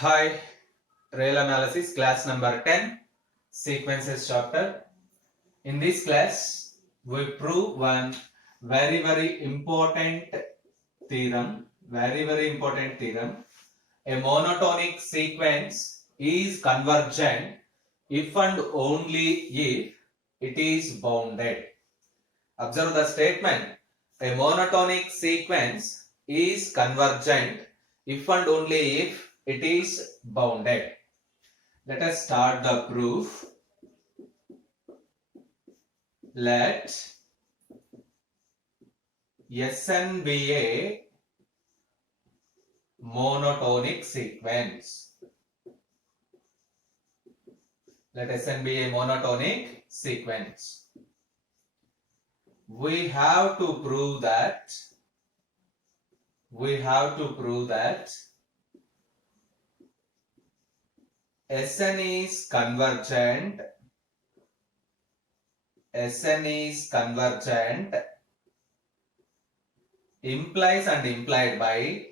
Hi, Real Analysis class number 10, Sequences chapter. In this class, we prove one very important theorem. Very important theorem. A monotonic sequence is convergent if and only if it is bounded. Observe the statement. A monotonic sequence is convergent if and only if it is bounded. Let us start the proof. Let Sn be a monotonic sequence. Let Sn be a monotonic sequence. We have to prove that Sn is convergent. Sn is convergent implies and implied by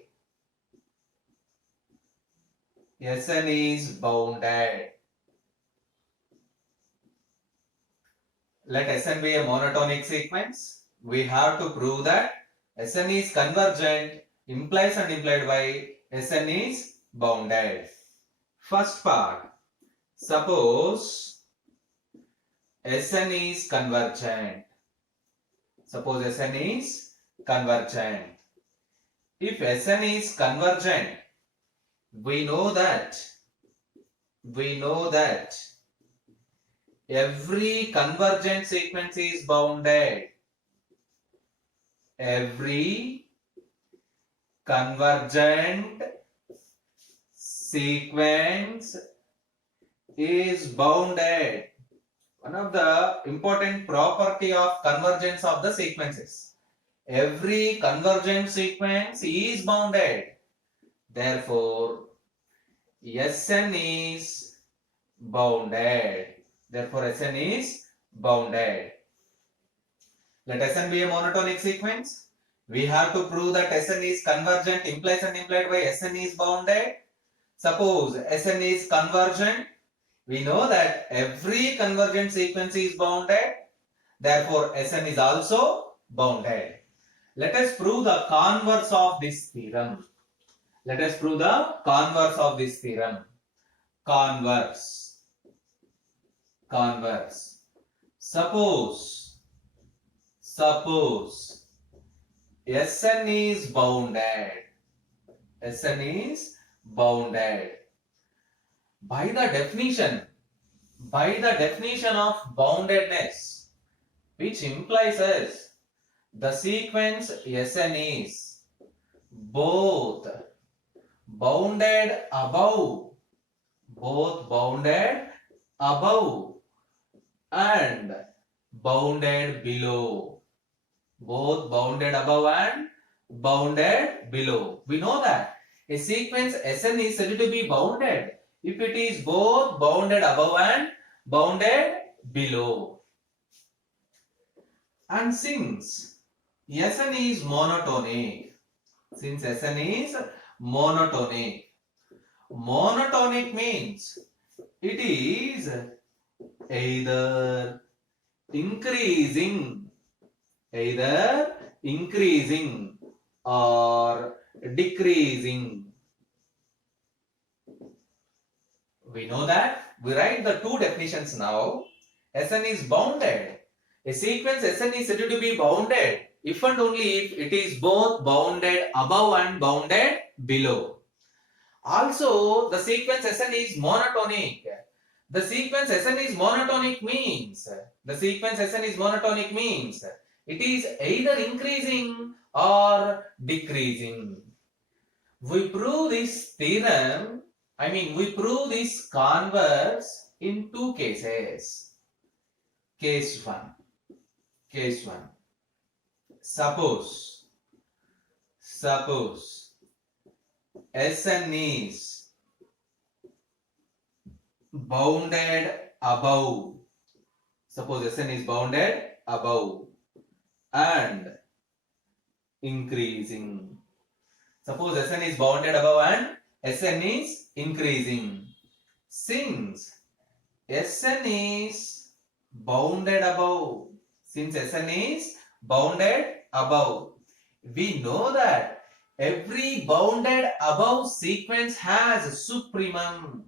Sn is bounded. Let Sn be a monotonic sequence. We have to prove that Sn is convergent implies and implied by Sn is bounded. First part, suppose Sn is convergent. Suppose Sn is convergent. If Sn is convergent, we know that every convergent sequence is bounded. Every convergent sequence is bounded. One of the important property of convergence of the sequences. Every convergent sequence is bounded. Therefore, Sn is bounded. Sn is bounded. Let Sn be a monotonic sequence. We have to prove that Sn is convergent implies and implied by Sn is bounded. Suppose Sn is convergent. We know that every convergent sequence is bounded. Therefore, Sn is also bounded. Let us prove the converse of this theorem. Let us prove the converse of this theorem. Converse. Suppose Sn is bounded. Sn is bounded. By the definition of boundedness, which implies as the sequence Sn is both bounded above and bounded below. Both bounded above and bounded below. We know that a sequence Sn is said to be bounded if it is both bounded above and bounded below. And since Sn is monotonic, monotonic means it is either increasing or decreasing. We know that. We write the two definitions now. Sn is bounded. A sequence Sn is said to be bounded if and only if it is both bounded above and bounded below. Also, the sequence Sn is monotonic. The sequence Sn is monotonic means it is either increasing or decreasing. We prove this theorem, we prove this converse in two cases. Case 1. Suppose Sn is bounded above. Suppose Sn is bounded above and increasing. Suppose Sn is bounded above and Sn is increasing. Since Sn is bounded above, we know that every bounded above sequence has supremum,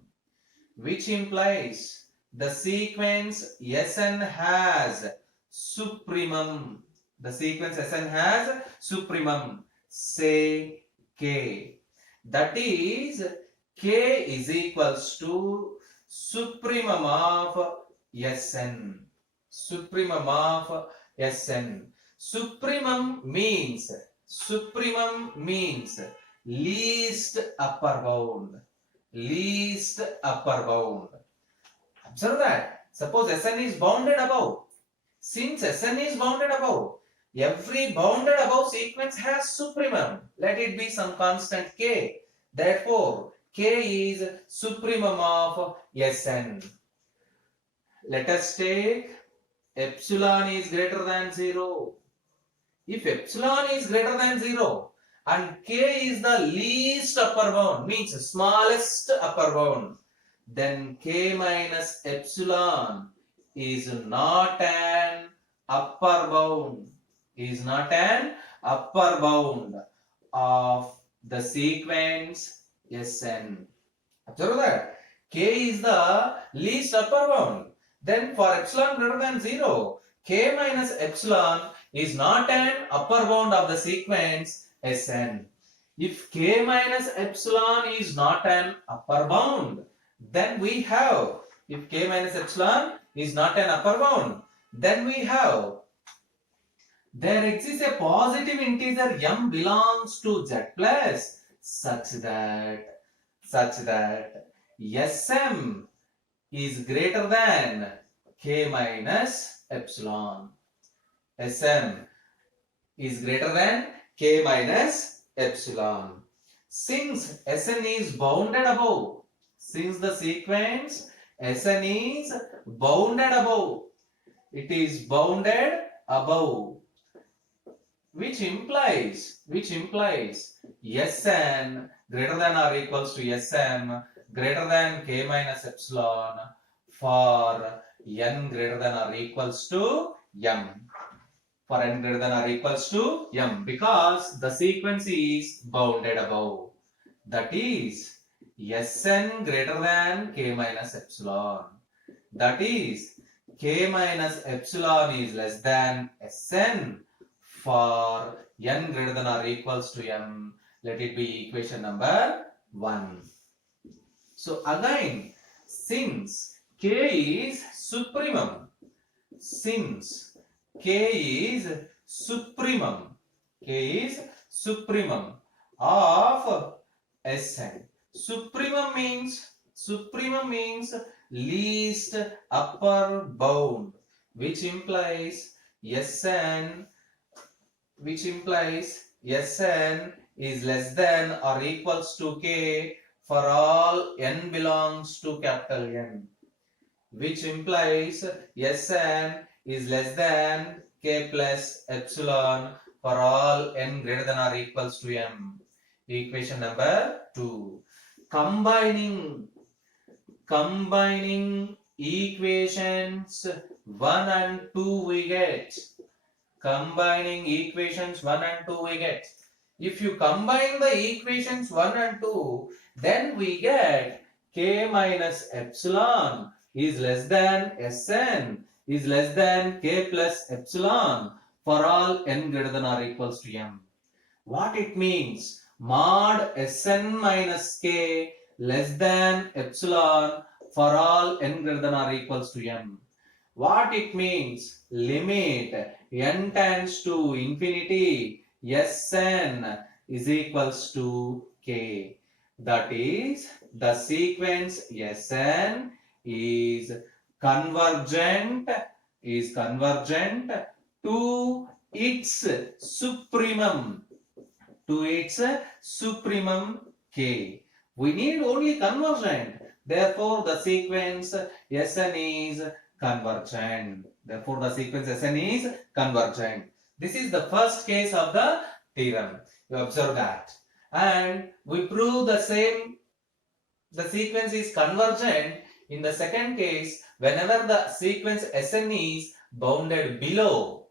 which implies the sequence Sn has supremum. The sequence Sn has supremum, say K. That is, K is equals to supremum of Sn. Supremum of Sn. Supremum means least upper bound. Least upper bound. Observe that. Suppose Sn is bounded above. Since Sn is bounded above, every bounded above sequence has supremum. Let it be some constant k. Therefore, k is supremum of Sn. Let us take epsilon is greater than 0. If epsilon is greater than 0 and k is the least upper bound, means smallest upper bound, then k minus epsilon is not an upper bound. Is not an upper bound of the sequence Sn. Observe that k is the least upper bound. Then for epsilon greater than 0, k minus epsilon is not an upper bound of the sequence Sn. If k minus epsilon is not an upper bound, then we have, if k minus epsilon is not an upper bound, then we have, there exists a positive integer m belongs to z plus such that Sm is greater than k minus epsilon. Sm is greater than k minus epsilon. Since Sn is bounded above, since the sequence Sn is bounded above, it is bounded above, which implies Sn greater than or equals to Sm greater than k minus epsilon for n greater than or equals to m. For n greater than or equals to m, because the sequence is bounded above. That is, Sn greater than k minus epsilon. That is, k minus epsilon is less than Sn for n greater than or equals to m. Let it be equation number 1. So again, since k is supremum, k is supremum of Sn. Supremum means least upper bound, which implies Sn is less than or equals to k for all n belongs to capital N, which implies Sn is less than k plus epsilon for all n greater than or equals to m. Equation number 2. Combining equations 1 and 2 we get. Combining equations 1 and 2 we get. If you combine the equations 1 and 2, then we get k minus epsilon is less than Sn is less than k plus epsilon for all n greater than or equals to m. What it means? Mod Sn minus k less than epsilon for all n greater than or equals to m. What it means? Limit n tends to infinity, Sn is equals to k. That is, the sequence Sn is convergent to its supremum k. We need only convergent. Therefore, the sequence Sn is convergent. This is the first case of the theorem. You observe that. And we prove the same the sequence is convergent in the second case whenever the sequence Sn is bounded below.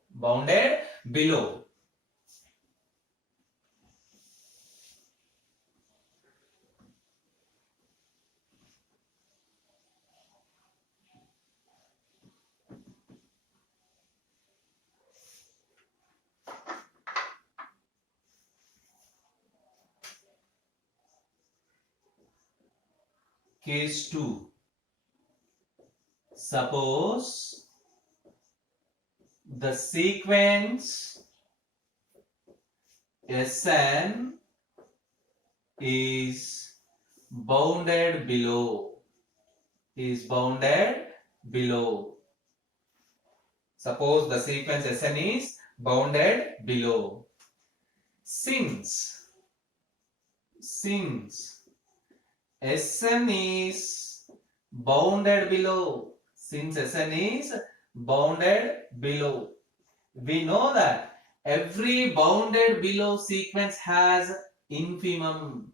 Case 2. Suppose the sequence Sn is bounded below. Suppose the sequence Sn is bounded below. Since Sn is bounded below, we know that every bounded below sequence has infimum.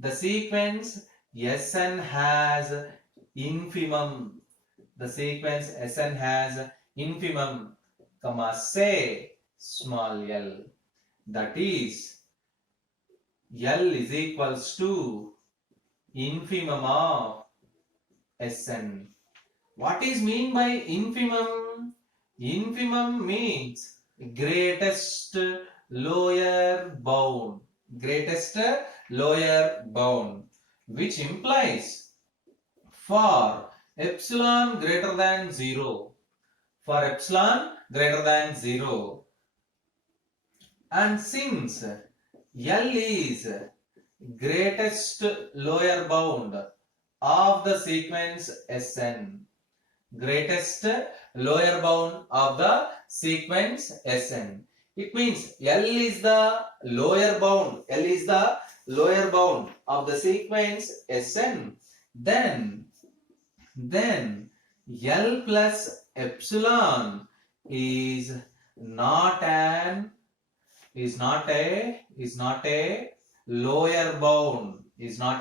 The sequence Sn has infimum. Say small l. That is, L is equals to infimum of Sn. What is mean by infimum? Infimum means greatest lower bound. Which implies for epsilon greater than 0. And since L is greatest lower bound of the sequence Sn. It means L is the lower bound. Of the sequence Sn. Then L plus epsilon is not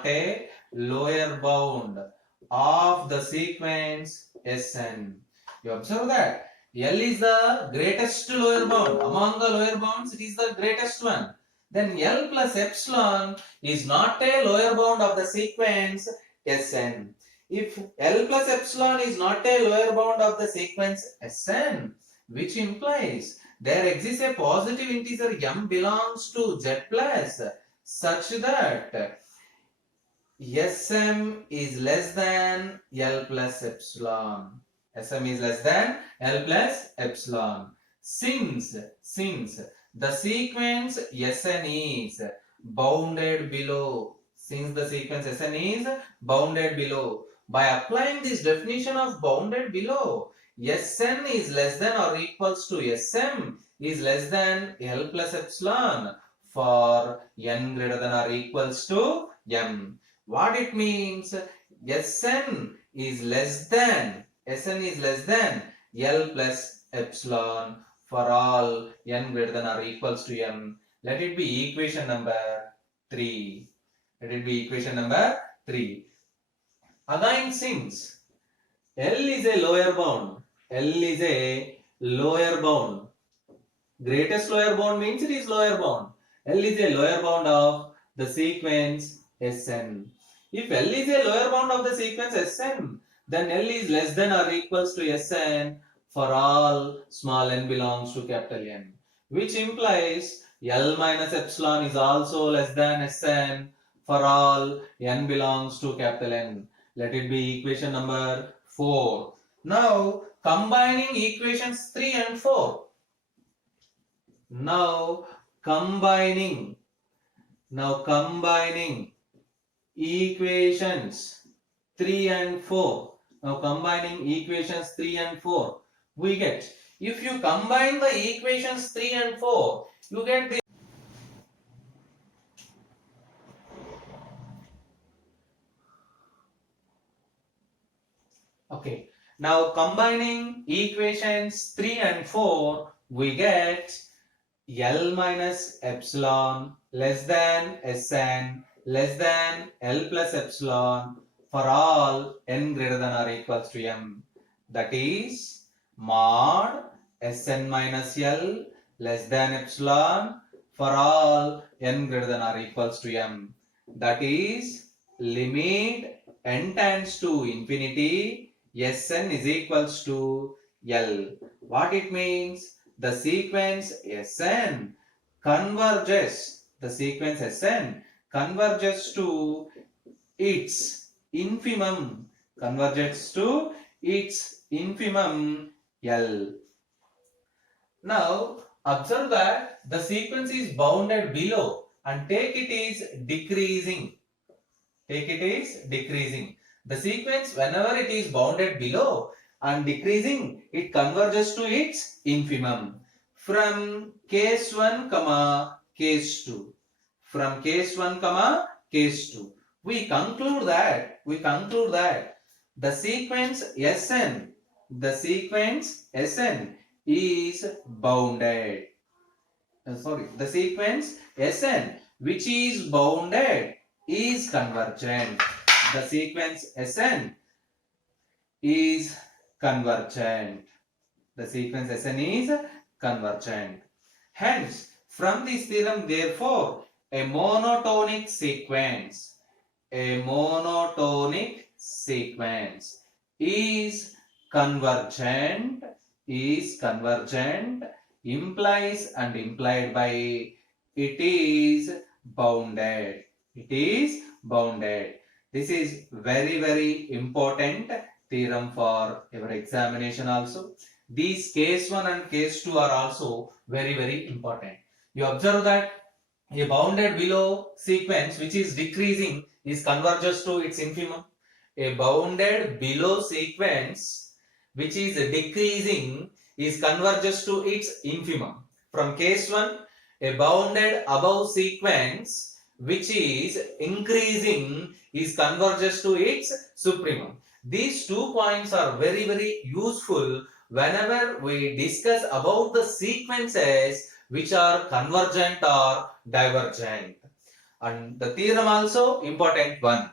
a lower bound of the sequence Sn. You observe that L is the greatest lower bound. Among the lower bounds, it is the greatest one. Then L plus epsilon is not a lower bound of the sequence Sn. If L plus epsilon is not a lower bound of the sequence Sn, which implies there exists a positive integer m belongs to Z plus such that Sm is less than L plus epsilon. Since the sequence Sn is bounded below. By applying this definition of bounded below, Sn is less than or equals to Sm is less than L plus epsilon for n greater than or equals to m. What it means? Sn is less than L plus epsilon for all n greater than or equals to m. Let it be equation number 3. Again, since L is a lower bound, greatest lower bound means it is lower bound. L is a lower bound of the sequence Sn. If L is a lower bound of the sequence Sn, then L is less than or equals to Sn for all small n belongs to capital N, which implies L minus epsilon is also less than Sn for all n belongs to capital N. Let it be equation number 4. Now combining equations 3 and 4. Now combining equations 3 and 4. We get, if you combine the equations 3 and 4, you get the okay. Now combining equations 3 and 4, we get L minus epsilon less than Sn less than L plus epsilon for all n greater than or equals to m. That is mod Sn minus L less than epsilon for all n greater than or equals to m. That is limit n tends to infinity Sn is equals to L. What it means? The sequence Sn converges. The sequence Sn converges to its infimum. Converges to its infimum L. Now observe that the sequence is bounded below and take it is decreasing. Take it is decreasing. The sequence, whenever it is bounded below and decreasing, it converges to its infimum. From case 1 comma case 2. From case 1 comma case 2. We conclude that the sequence Sn is bounded. The sequence Sn which is bounded is convergent. The sequence Sn is convergent. The sequence Sn is convergent. Hence, from this theorem, therefore, a monotonic sequence is convergent, implies and implied by it is bounded. It is bounded. This is very, very important theorem for your examination also. These case 1 and case 2 are also very, very important. You observe that a bounded below sequence which is decreasing is converges to its infimum. A bounded below sequence which is decreasing is converges to its infimum. From case 1, a bounded above sequence which is increasing is converges to its supremum. These 2 points are very, very useful whenever we discuss about the sequences which are convergent or divergent. And the theorem also important one.